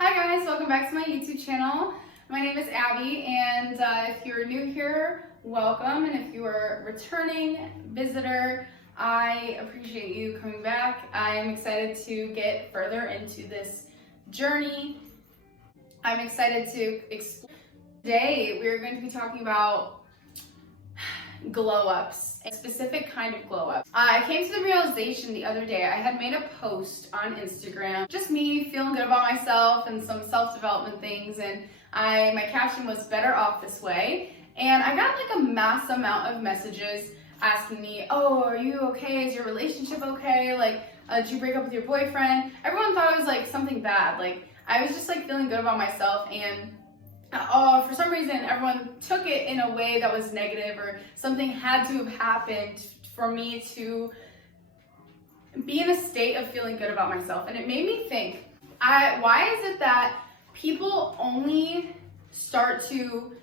Hi guys, welcome back to my YouTube channel. My name is Abby, and if you're new here, welcome, and if you are a returning visitor, I appreciate you coming back. I'm excited to get further into this journey. I'm excited to explore. Today, we're going to be talking about glow-ups, a specific kind of glow-up. I came to the realization the other day. I had made a post on Instagram, just me feeling good about myself and some self-development things, and my caption was "better off this way," and I got like a mass amount of messages asking me, "Oh, are you okay? Is your relationship okay? Like, did you break up with your boyfriend?" Everyone thought it was like something bad. Like, I was just like feeling good about myself, and for some reason everyone took it in a way that was negative, or something had to have happened for me to be in a state of feeling good about myself. And it made me think, why is it that people only start to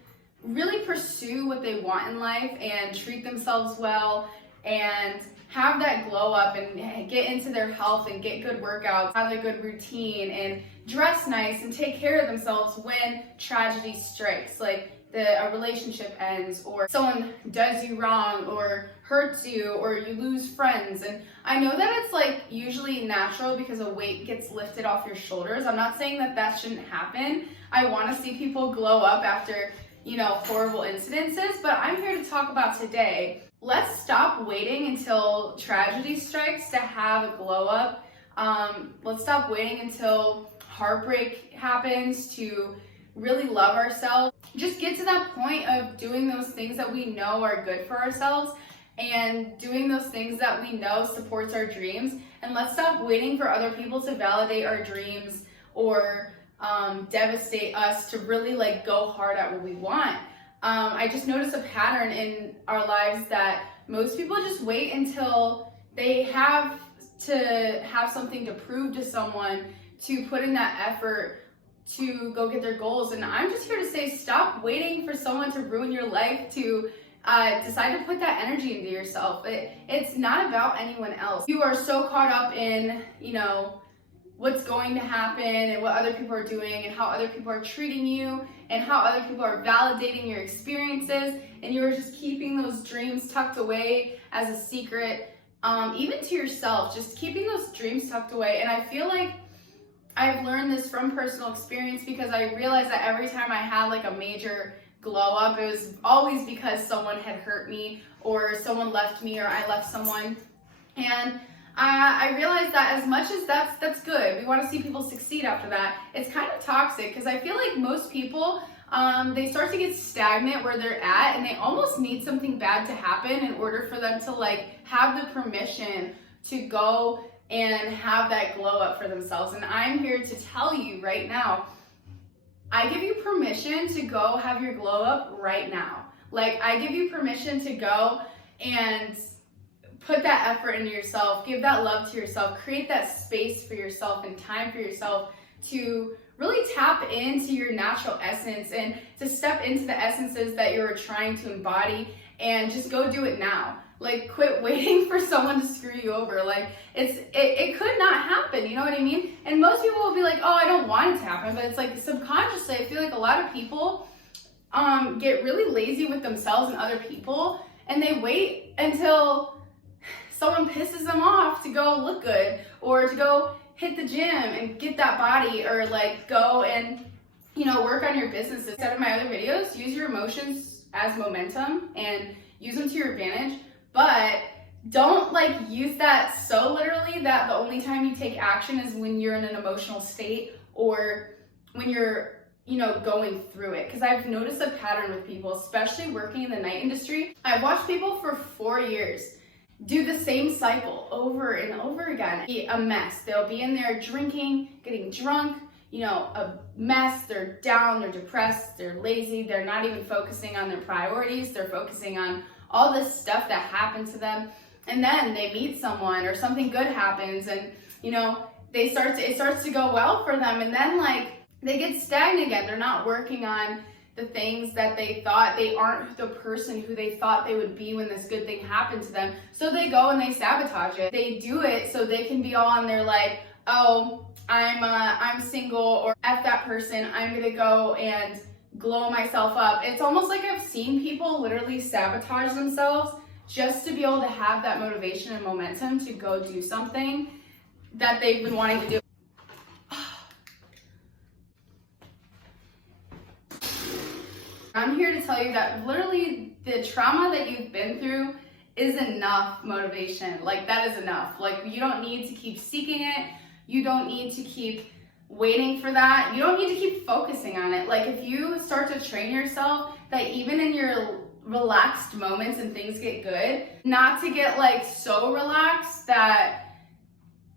really pursue what they want in life and treat themselves well and have that glow up and get into their health and get good workouts, have a good routine and dress nice and take care of themselves when tragedy strikes, like a relationship ends, or someone does you wrong or hurts you, or you lose friends? And I know that it's like usually natural because a weight gets lifted off your shoulders. I'm not saying that that shouldn't happen. I want to see people glow up after, horrible incidences, but I'm here to talk about today. Let's stop waiting until tragedy strikes to have a glow up. Let's stop waiting until heartbreak happens to really love ourselves. Just get to that point of doing those things that we know are good for ourselves and doing those things that we know supports our dreams. And let's stop waiting for other people to validate our dreams or devastate us to really go hard at what we want. I just noticed a pattern in our lives that most people just wait until they have to have something to prove to someone to put in that effort to go get their goals. And I'm just here to say, stop waiting for someone to ruin your life to decide to put that energy into yourself. It's not about anyone else. You are so caught up in, what's going to happen and what other people are doing and how other people are treating you and how other people are validating your experiences, and you're just keeping those dreams tucked away as a secret, even to yourself, just keeping those dreams tucked away. And I feel like I've learned this from personal experience, because I realized that every time I had a major glow up, it was always because someone had hurt me or someone left me or I left someone. And I realized that as much as that's good, we want to see people succeed after that, it's kind of toxic, because I feel like most people, they start to get stagnant where they're at, and they almost need something bad to happen in order for them to have the permission to go and have that glow up for themselves. And I'm here to tell you right now, I give you permission to go have your glow up right now. I give you permission to go and put that effort into yourself, give that love to yourself, create that space for yourself and time for yourself to really tap into your natural essence and to step into the essences that you're trying to embody, and just go do it now. Quit waiting for someone to screw you over. It could not happen, you know what I mean? And most people will be like, "Oh, I don't want it to happen," but it's subconsciously, I feel like a lot of people get really lazy with themselves and other people, and they wait until someone pisses them off to go look good, or to go hit the gym and get that body, or go and work on your business. Instead of my other videos, use your emotions as momentum and use them to your advantage, but don't use that so literally that the only time you take action is when you're in an emotional state or when you're going through it. Because I've noticed a pattern with people, especially working in the night industry. I've watched people for 4 years do the same cycle over and over again. Be a mess. They'll be in there drinking, getting drunk, a mess. They're down, they're depressed, they're lazy, they're not even focusing on their priorities. They're focusing on all this stuff that happened to them. And then they meet someone or something good happens, and it starts to go well for them, and then they get stagnant again. They're not working on the things that they thought. They aren't the person who they thought they would be when this good thing happened to them. So they go and they sabotage it. They do it so they can be all on their "oh, I'm single," or F that person, I'm gonna go and glow myself up. It's almost like I've seen people literally sabotage themselves just to be able to have that motivation and momentum to go do something that they've been wanting to do. I'm here to tell you that literally the trauma that you've been through is enough motivation. Like, that is enough. Like, you don't need to keep seeking it. You don't need to keep waiting for that. You don't need to keep focusing on it. Like, if you start to train yourself that even in your relaxed moments and things get good, not to get like so relaxed that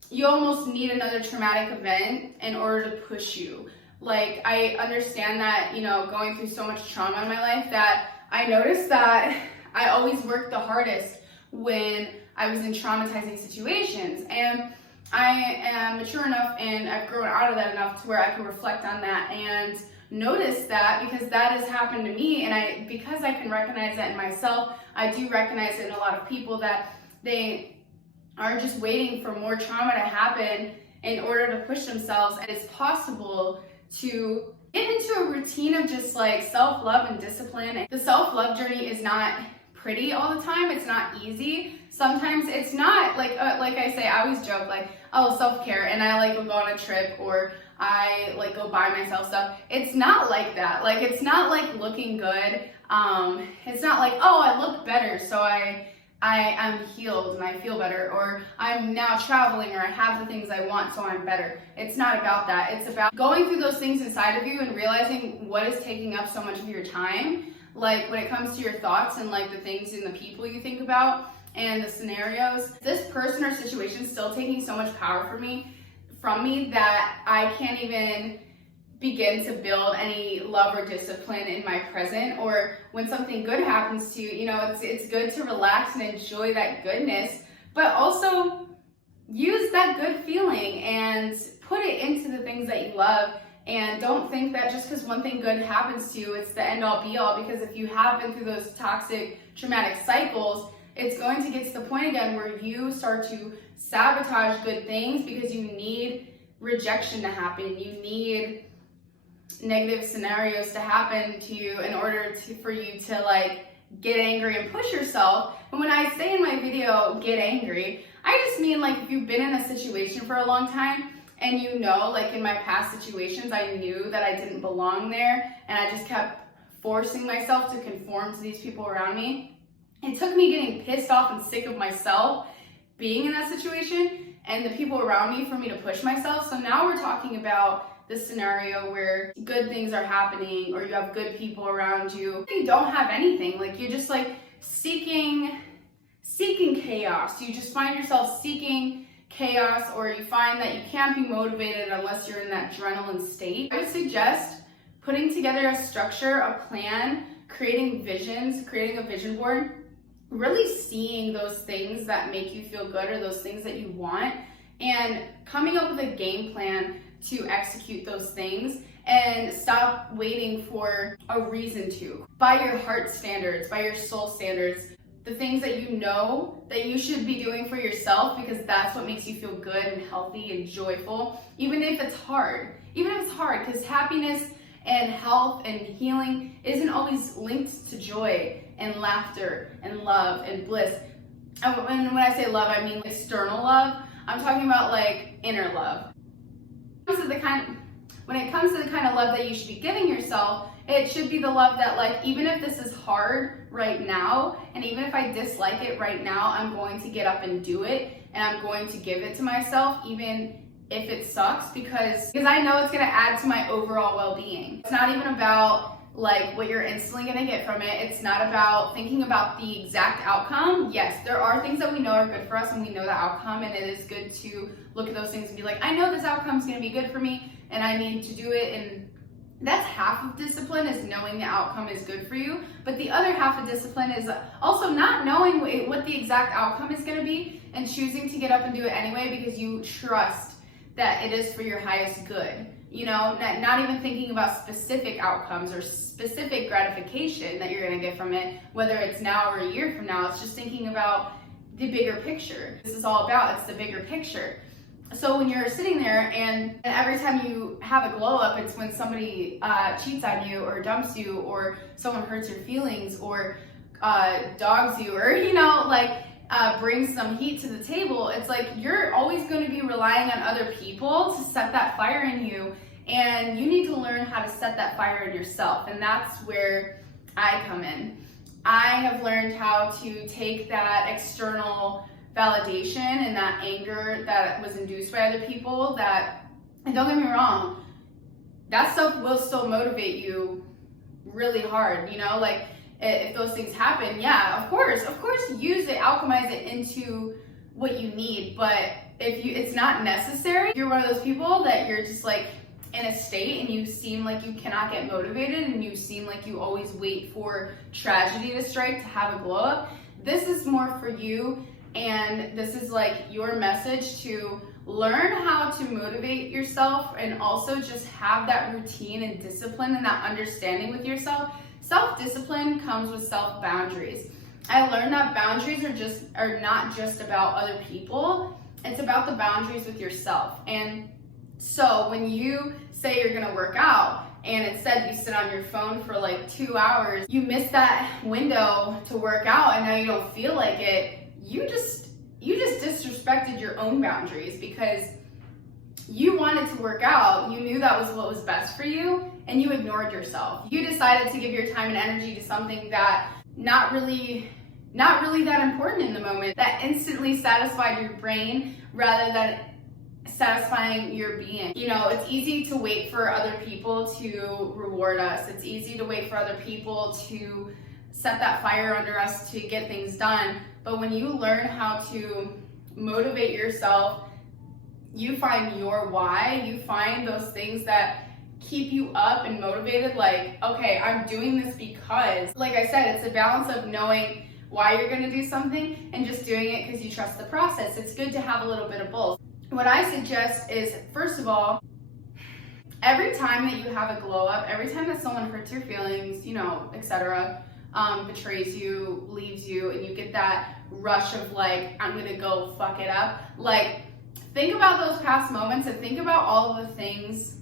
you almost need another traumatic event in order to push you. Like, I understand that, you know, going through so much trauma in my life, that I noticed that I always worked the hardest when I was in traumatizing situations. And I am mature enough and I've grown out of that enough to where I can reflect on that and notice that, because that has happened to me. And because I can recognize that in myself, I do recognize it in a lot of people, that they are just waiting for more trauma to happen in order to push themselves. And it's possible to get into a routine of just like self-love and discipline. The self-love journey is not pretty all the time. It's not easy. Sometimes it's not like I say, I always joke like, oh, self-care, and I like will go on a trip, or I like go buy myself stuff. It's not like that. Like, it's not like looking good. It's not like, oh, I look better, so I'm healed and I feel better, or I'm now traveling, or I have the things I want, so I'm better. It's not about that. It's about going through those things inside of you and realizing what is taking up so much of your time. Like, when it comes to your thoughts and like the things and the people you think about and the scenarios, this person or situation is still taking so much power from me that I can't even begin to build any love or discipline in my present. Or when something good happens to you, you know, it's good to relax and enjoy that goodness, but also use that good feeling and put it into the things that you love. And don't think that just because one thing good happens to you, it's the end all be all, because if you have been through those toxic, traumatic cycles, it's going to get to the point again where you start to sabotage good things because you need rejection to happen. You need negative scenarios to happen to you in order for you to like get angry and push yourself. And when I say in my video, get angry, I just mean like if you've been in a situation for a long time and you know, like in my past situations, I knew that I didn't belong there and I just kept forcing myself to conform to these people around me. It took me getting pissed off and sick of myself being in that situation and the people around me for me to push myself. So now we're talking about this scenario where good things are happening, or you have good people around you. You don't have anything, like you're just like seeking chaos. You just find yourself seeking chaos, or you find that you can't be motivated unless you're in that adrenaline state. I would suggest putting together a structure, a plan, creating visions, creating a vision board, really seeing those things that make you feel good or those things that you want, and coming up with a game plan to execute those things, and stop waiting for a reason to. By your heart standards, by your soul standards, the things that you know that you should be doing for yourself, because that's what makes you feel good and healthy and joyful, even if it's hard. Even if it's hard, because happiness and health and healing isn't always linked to joy and laughter and love and bliss. And when I say love, I mean external love. I'm talking about like inner love. When it comes to the kind of love that you should be giving yourself, it should be the love that, like, even if this is hard right now, and even if I dislike it right now, I'm going to get up and do it, and I'm going to give it to myself, even if it sucks, because I know it's gonna add to my overall well-being. It's not even about like what you're instantly gonna get from it. It's not about thinking about the exact outcome. Yes, there are things that we know are good for us and we know the outcome, and it is good to look at those things and be like, I know this outcome is gonna be good for me and I need to do it. And that's half of discipline, is knowing the outcome is good for you. But the other half of discipline is also not knowing what the exact outcome is gonna be and choosing to get up and do it anyway because you trust that it is for your highest good. You know, not even thinking about specific outcomes or specific gratification that you're gonna get from it, whether it's now or a year from now. It's just thinking about the bigger picture. This is all about, it's the bigger picture. So when you're sitting there and every time you have a glow up, it's when somebody cheats on you or dumps you or someone hurts your feelings or dogs you or, brings some heat to the table. It's like you're always going to be relying on other people to set that fire in you, and you need to learn how to set that fire in yourself. And that's where I come in. I have learned how to take that external validation and that anger that was induced by other people, and don't get me wrong, that stuff will still motivate you really hard, if those things happen, yeah, of course, use it, alchemize it into what you need. But if it's not necessary, you're one of those people that you're just like in a state and you seem like you cannot get motivated and you seem like you always wait for tragedy to strike to have a glow up. This is more for you, and this is like your message to learn how to motivate yourself and also just have that routine and discipline and that understanding with yourself. Self-discipline comes with self-boundaries. I learned that boundaries are not just about other people, it's about the boundaries with yourself. And so when you say you're gonna work out and instead you sit on your phone for like 2 hours, you miss that window to work out and now you don't feel like it, you just disrespected your own boundaries because you wanted to work out, you knew that was what was best for you, and you ignored yourself. You decided to give your time and energy to something that not really that important in the moment, that instantly satisfied your brain rather than satisfying your being. It's easy to wait for other people to reward us. It's easy to wait for other people to set that fire under us to get things done. But when you learn how to motivate yourself, you find your why, you find those things that keep you up and motivated, like, okay, I'm doing this because, like I said, it's a balance of knowing why you're gonna do something and just doing it because you trust the process. It's good to have a little bit of both. What I suggest is, first of all, every time that you have a glow up, every time that someone hurts your feelings, etc., betrays you, leaves you, and you get that rush of like, I'm gonna go fuck it up, like, think about those past moments and think about all of the things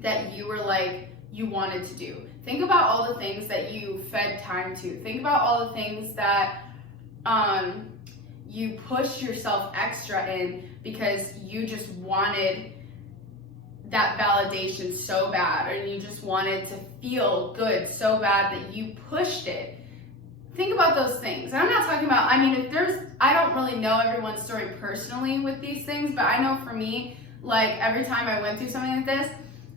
that you were like, you wanted to do. Think about all the things that you fed time to. Think about all the things that you pushed yourself extra in because you just wanted that validation so bad, or you just wanted to feel good so bad that you pushed it. Think about those things. And I'm not talking about, I don't really know everyone's story personally with these things, but I know for me, like every time I went through something like this,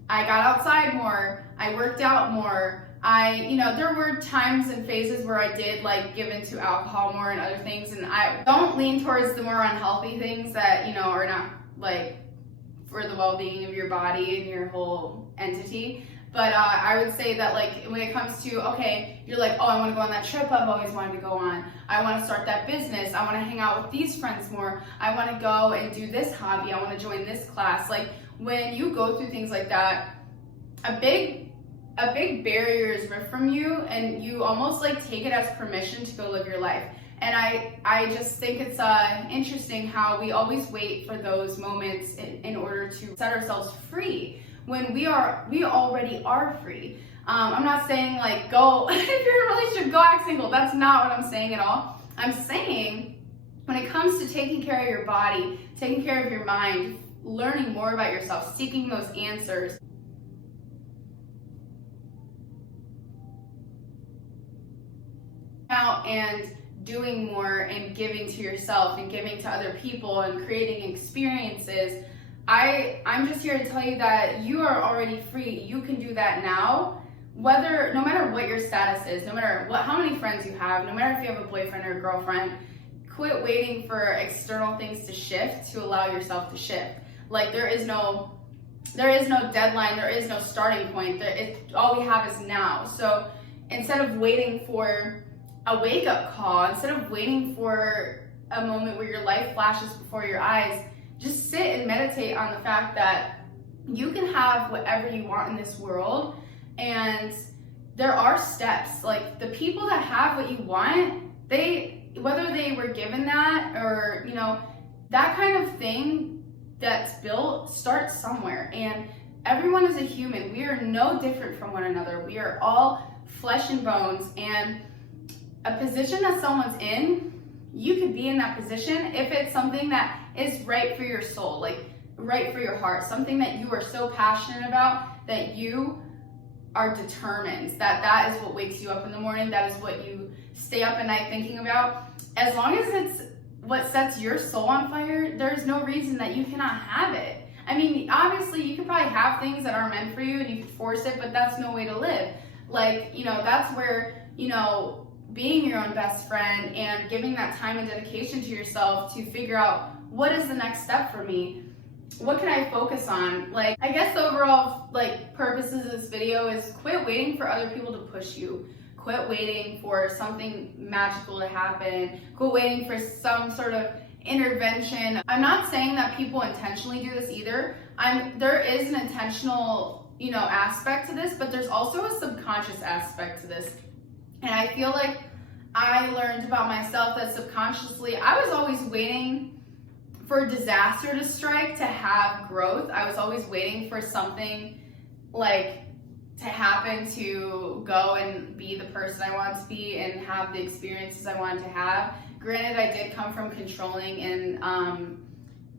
I got outside more, I worked out more, there were times and phases where I did like give into alcohol more and other things, and I don't lean towards the more unhealthy things that, are not like for the well-being of your body and your whole entity. But I would say that like when it comes to, okay, you're like, oh, I want to go on that trip I've always wanted to go on. I want to start that business. I want to hang out with these friends more. I want to go and do this hobby. I want to join this class. Like when you go through things like that, a big barrier is ripped from you and you almost like take it as permission to go live your life. And I just think it's interesting how we always wait for those moments in order to set ourselves free, when we already are free. I'm not saying like go, if you're in a relationship, go act single. That's not what I'm saying at all. I'm saying when it comes to taking care of your body, taking care of your mind, learning more about yourself, seeking those answers, out and doing more and giving to yourself and giving to other people and creating experiences, I'm just here to tell you that you are already free. You can do that now, no matter what your status is, no matter how many friends you have, no matter if you have a boyfriend or a girlfriend. Quit waiting for external things to shift to allow yourself to shift. Like there is no deadline, there is no starting point. All we have is now. So instead of waiting for a wake-up call, instead of waiting for a moment where your life flashes before your eyes, just sit and meditate on the fact that you can have whatever you want in this world, and there are steps. Like the people that have what you want, whether they were given that or, that kind of thing that's built starts somewhere, and everyone is a human. We are no different from one another. We are all flesh and bones, and a position that someone's in, you could be in that position if it's something that is right for your soul, like right for your heart, something that you are so passionate about that you are determined that is what wakes you up in the morning, that is what you stay up at night thinking about. As long as it's what sets your soul on fire, there's no reason that you cannot have it. I mean, obviously you could probably have things that aren't meant for you and you could force it, but that's no way to live. Like, that's where, being your own best friend and giving that time and dedication to yourself to figure out what is the next step for me. What can I focus on? Like, I guess the overall purposes of this video is quit waiting for other people to push you. Quit waiting for something magical to happen. Quit waiting for some sort of intervention. I'm not saying that people intentionally do this either. There is an intentional, aspect to this, but there's also a subconscious aspect to this. And I feel like I learned about myself that subconsciously I was always waiting for disaster to strike to have growth. I was always waiting for something to happen to go and be the person I wanted to be and have the experiences I wanted to have. Granted, I did come from controlling and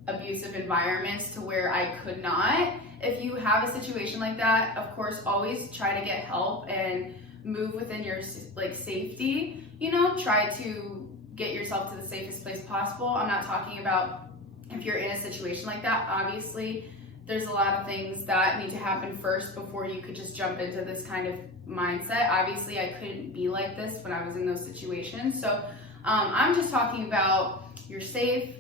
abusive environments to where I could not. If you have a situation like that, of course, always try to get help and move within your safety. Try to get yourself to the safest place possible. I'm not talking about if you're in a situation like that. Obviously, there's a lot of things that need to happen first before you could just jump into this kind of mindset. Obviously, I couldn't be like this when I was in those situations. So I'm just talking about you're safe,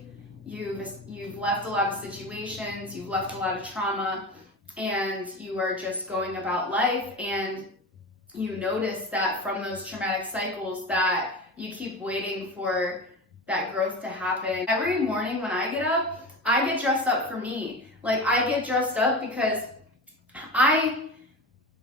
you've left a lot of situations, you've left a lot of trauma, and you are just going about life, and you notice that from those traumatic cycles that you keep waiting for that growth to happen. Every morning when I get up, I get dressed up for me. I get dressed up because I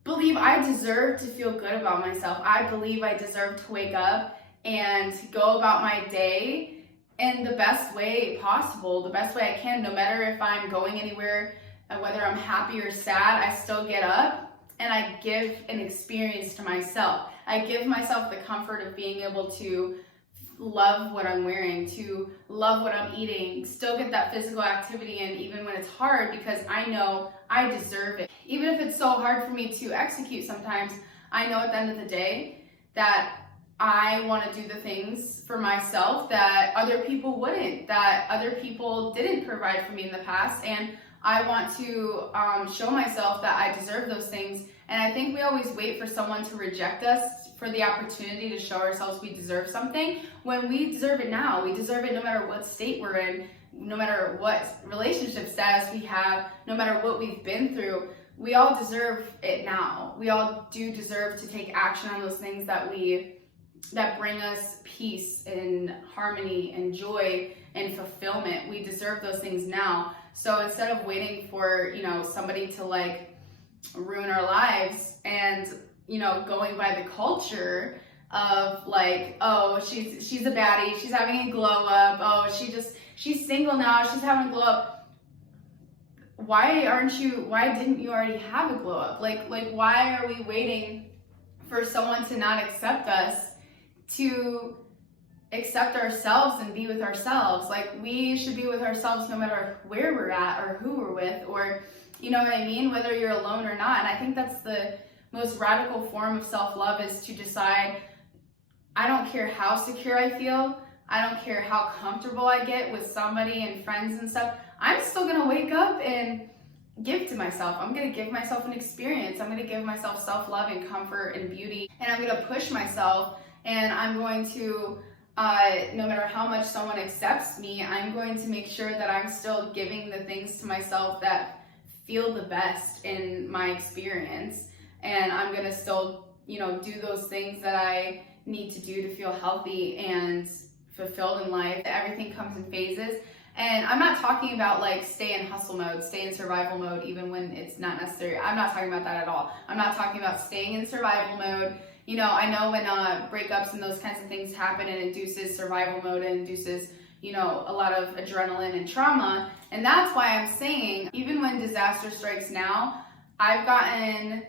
believe I deserve to feel good about myself. I believe I deserve to wake up and go about my day in the best way possible, the best way I can, no matter if I'm going anywhere, whether I'm happy or sad, I still get up and I give an experience to myself. I give myself the comfort of being able to love what I'm wearing, to love what I'm eating, still get that physical activity in even when it's hard, because I know I deserve it. Even if it's so hard for me to execute sometimes, I know at the end of the day that I want to do the things for myself that other people wouldn't, that other people didn't provide for me in the past, and I want to show myself that I deserve those things. And I think we always wait for someone to reject us for the opportunity to show ourselves we deserve something, when we deserve it now. We deserve it no matter what state we're in, no matter what relationship status we have, no matter what we've been through. We all deserve it now. We all do deserve to take action on those things that bring us peace and harmony and joy and fulfillment. We deserve those things now. So instead of waiting for, somebody to ruin our lives and, going by the culture of oh, she's a baddie, she's having a glow up, oh, she's single now, she's having a glow up. Why didn't you already have a glow up? Why are we waiting for someone to not accept us to accept ourselves and be with ourselves? We should be with ourselves no matter where we're at or who we're with, or you know what I mean, whether you're alone or not. And I think that's the most radical form of self-love, is to decide, I don't care how secure I feel, I don't care how comfortable I get with somebody and friends and stuff, I'm still gonna wake up and give to myself. I'm gonna give myself an experience. I'm gonna give myself self-love and comfort and beauty, and I'm gonna push myself, and I'm going to no matter how much someone accepts me, I'm going to make sure that I'm still giving the things to myself that feel the best in my experience. And I'm going to still, do those things that I need to do to feel healthy and fulfilled in life. Everything comes in phases. And I'm not talking about stay in hustle mode, stay in survival mode, even when it's not necessary. I'm not talking about that at all. I'm not talking about staying in survival mode. I know when breakups and those kinds of things happen, it induces survival mode, it induces, a lot of adrenaline and trauma. And that's why I'm saying, even when disaster strikes now, I've gotten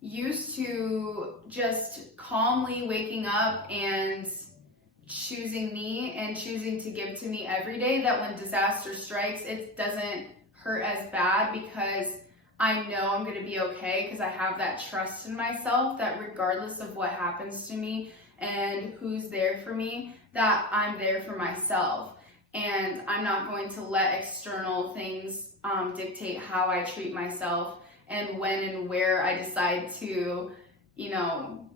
used to just calmly waking up and choosing me and choosing to give to me every day, that when disaster strikes, it doesn't hurt as bad, because I know I'm going to be okay, because I have that trust in myself that regardless of what happens to me and who's there for me, that I'm there for myself. And I'm not going to let external things dictate how I treat myself and when and where I decide to,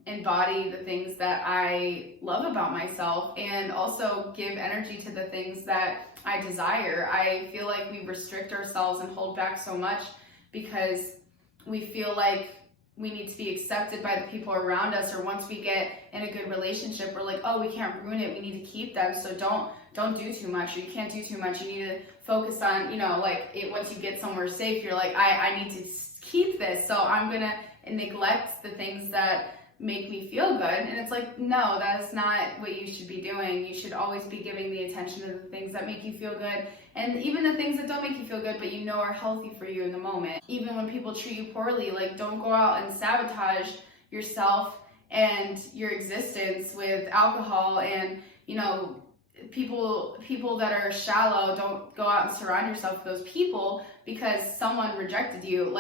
embody the things that I love about myself, and also give energy to the things that I desire. I feel like we restrict ourselves and hold back so much because we feel like we need to be accepted by the people around us, or once we get in a good relationship, we're like, oh, we can't ruin it, we need to keep them, so don't do too much, or you can't do too much, you need to focus on, once you get somewhere safe, you're like, I need to keep this, so I'm gonna neglect the things that make me feel good. And it's like, no, that is not what you should be doing. You should always be giving the attention to the things that make you feel good, and even the things that don't make you feel good but are healthy for you in the moment. Even when people treat you poorly, don't go out and sabotage yourself and your existence with alcohol, and people that are shallow. Don't go out and surround yourself with those people because someone rejected you.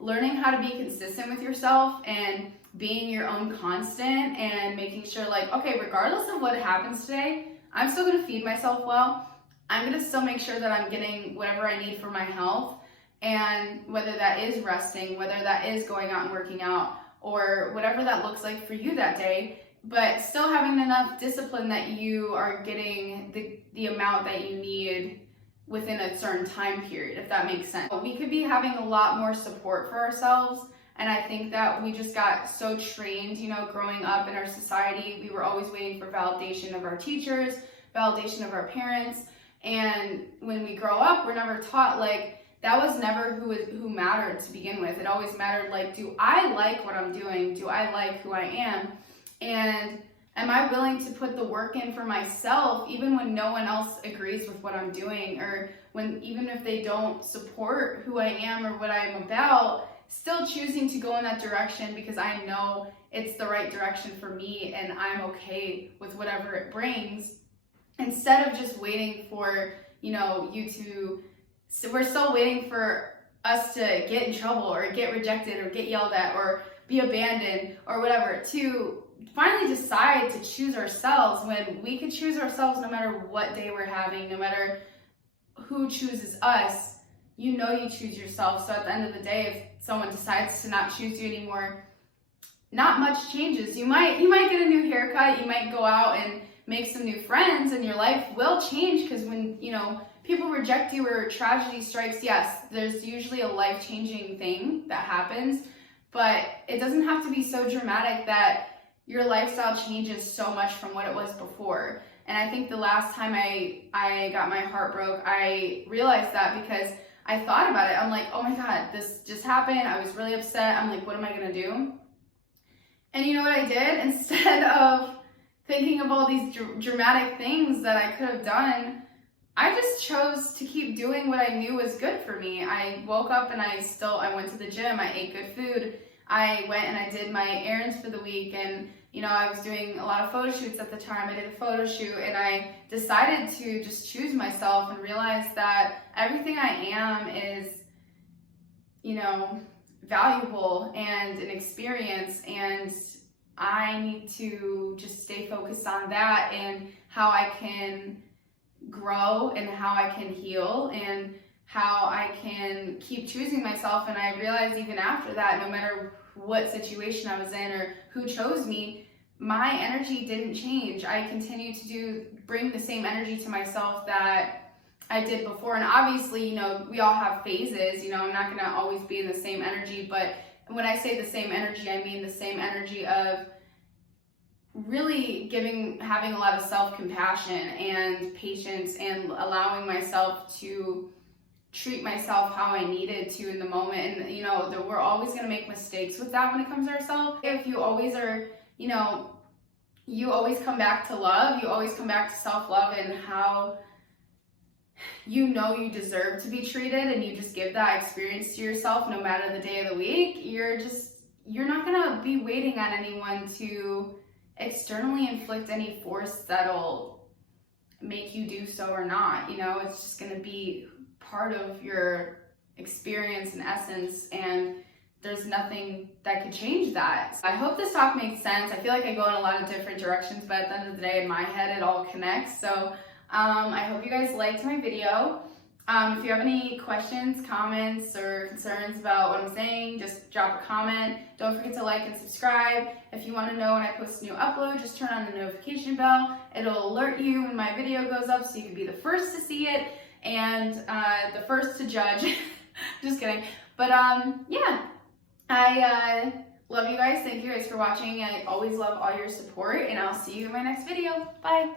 Learning how to be consistent with yourself and being your own constant, and making sure okay, regardless of what happens today, I'm still going to feed myself well. I'm going to still make sure that I'm getting whatever I need for my health, and whether that is resting, whether that is going out and working out, or whatever that looks like for you that day, but still having enough discipline that you are getting the amount that you need within a certain time period, if that makes sense. We could be having a lot more support for ourselves, and I think that we just got so trained, growing up in our society. We were always waiting for validation of our teachers, validation of our parents, and when we grow up, we're never taught, that was never who mattered to begin with. It always mattered, do I like what I'm doing? Do I like who I am? And am I willing to put the work in for myself, even when no one else agrees with what I'm doing, or even if they don't support who I am or what I'm about, still choosing to go in that direction because I know it's the right direction for me and I'm okay with whatever it brings, instead of just waiting for, we're still waiting for us to get in trouble or get rejected or get yelled at or be abandoned or whatever, to finally decide to choose ourselves, when we could choose ourselves no matter what day we're having, no matter who chooses us. You choose yourself. So at the end of the day, if someone decides to not choose you anymore, not much changes. You might get a new haircut, you might go out and make some new friends, and your life will change, because when people reject you or tragedy strikes, yes, there's usually a life-changing thing that happens, but it doesn't have to be so dramatic that your lifestyle changes so much from what it was before. And I think the last time I got my heart broke, I realized that, because I thought about it. I'm like, oh my God, this just happened. I was really upset. I'm like, what am I going to do? And you know what I did? Instead of thinking of all these dramatic things that I could have done, I just chose to keep doing what I knew was good for me. I woke up and I went to the gym. I ate good food. I went and I did my errands for the week, and I was doing a lot of photo shoots at the time. I did a photo shoot, and I decided to just choose myself and realize that everything I am is, valuable and an experience, and I need to just stay focused on that and how I can grow and how I can heal and how I can keep choosing myself. And I realized even after that, no matter what situation I was in or who chose me, my energy didn't change. I continued to bring the same energy to myself that I did before. And obviously, we all have phases. I'm not going to always be in the same energy, but when I say the same energy, I mean the same energy of really having a lot of self-compassion and patience, and allowing myself to treat myself how I needed to in the moment. And we're always going to make mistakes with that when it comes to ourselves. If you always are, you always come back to love, you always come back to self-love and how you know you deserve to be treated and you just give that experience to yourself no matter the day of the week, you're not gonna be waiting on anyone to externally inflict any force that'll make you do so or not. You know, it's just gonna be part of your experience and essence, and there's nothing that could change that. I hope this talk makes sense. I feel like I go in a lot of different directions, but at the end of the day, in my head, it all connects. So I hope you guys liked my video. If you have any questions, comments, or concerns about what I'm saying, just drop a comment. Don't forget to like and subscribe. If you want to know when I post a new upload, just turn on the notification bell. It'll alert you when my video goes up so you can be the first to see it and the first to judge. Just kidding. But yeah, I love you guys. Thank you guys for watching. I always love all your support, and I'll see you in my next video. Bye.